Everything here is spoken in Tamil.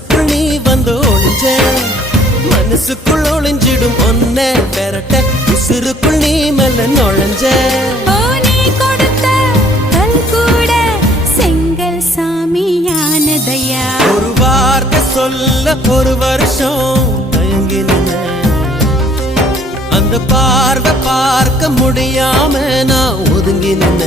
மனசுக்குள் நீ வந்து ஒளிஞ்ச மனசுக்குள் ஒளிஞ்சிடும் ஒன்ன பெறட்ட உசுருக்குள் நீ மெல்ல நுழைஞ்ச நீ கொடுத்த கல் கூட செங்கல் சாமியானதையா ஒரு வார்த்தை சொல்ல ஒரு வருஷம் தயங்கி நின்ன அந்த பார்வை பார்க்க முடியாம நான் ஒதுங்கி நின்ன